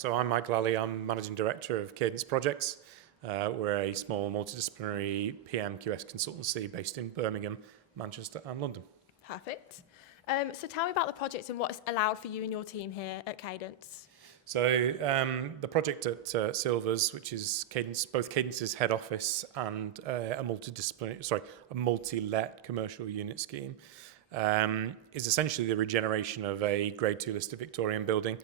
So I'm Mike Lally. I'm Managing Director of Cadence Projects. We're a small multidisciplinary PM/QS consultancy based in Birmingham, Manchester and London. Perfect. So tell me about the project and what's allowed for you and your team here at Cadence. So the project at Silvers, which is Cadence, both Cadence's head office and a multi-let commercial unit scheme, is essentially the regeneration of a Grade 2 listed Victorian building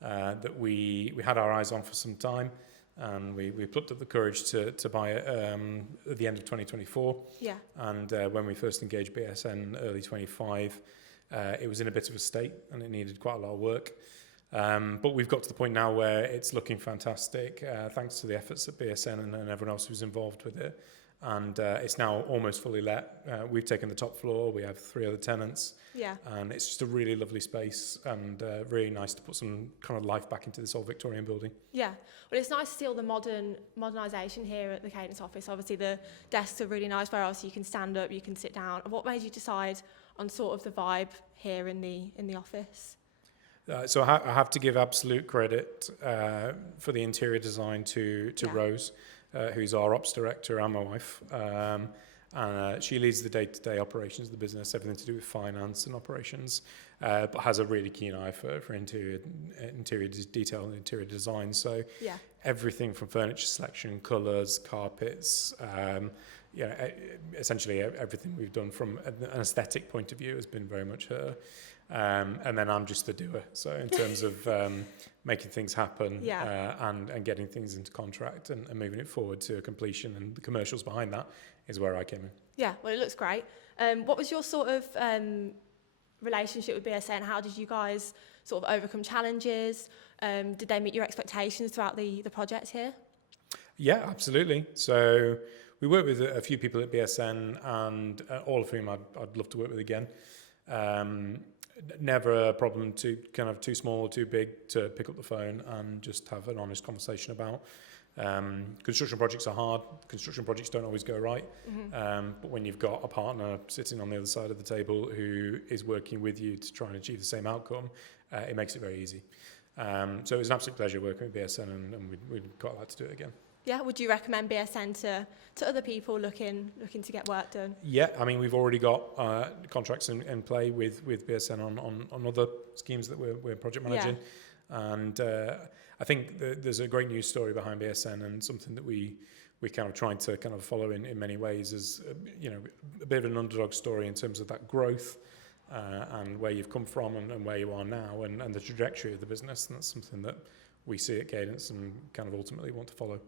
that we had our eyes on for some time, and we plucked up the courage to buy it at the end of 2024. Yeah. And when we first engaged BSN early 25, it was in a bit of a state and it needed quite a lot of work. But we've got to the point now where it's looking fantastic, thanks to the efforts of BSN and everyone else who's involved with it. And it's now almost fully let. We've taken the top floor. We have 3 other tenants. Yeah. And it's just a really lovely space and really nice to put some kind of life back into this old Victorian building. Yeah. Well, it's nice to see all the modernisation here at the Cadence office. Obviously, the desks are really nice, where else you can stand up, you can sit down. What made you decide on sort of the vibe here in the office? So I have to give absolute credit for the interior design to Rose, who's our ops director and my wife. She leads the day-to-day operations of the business, everything to do with finance and operations, but has a really keen eye for interior detail and interior design. So everything from furniture selection, colours, carpets, essentially everything we've done from an aesthetic point of view has been very much her. And then I'm just the doer. So in terms of making things happen and getting things into contract and moving it forward to a completion, and the commercials behind that is where I came in. Yeah, well, it looks great. What was your sort of relationship with BSN? How did you guys sort of overcome challenges? Did they meet your expectations throughout the project here? Yeah, absolutely. So we worked with a few people at BSN, and all of whom I'd love to work with again. Never a problem to kind of too small or too big to pick up the phone and just have an honest conversation about. Construction projects are hard. Construction projects don't always go right. Mm-hmm. But when you've got a partner sitting on the other side of the table who is working with you to try and achieve the same outcome, it makes it very easy. So it was an absolute pleasure working with BSN, and we'd quite like to do it again. Yeah, would you recommend BSN to other people looking to get work done? Yeah, I mean, we've already got contracts in play with BSN on other schemes that we're project managing. Yeah. And I think there's a great news story behind BSN, and something that we kind of trying to kind of follow in many ways is, a bit of an underdog story in terms of that growth and where you've come from and where you are now, and the trajectory of the business. And that's something that we see at Cadence and kind of ultimately want to follow.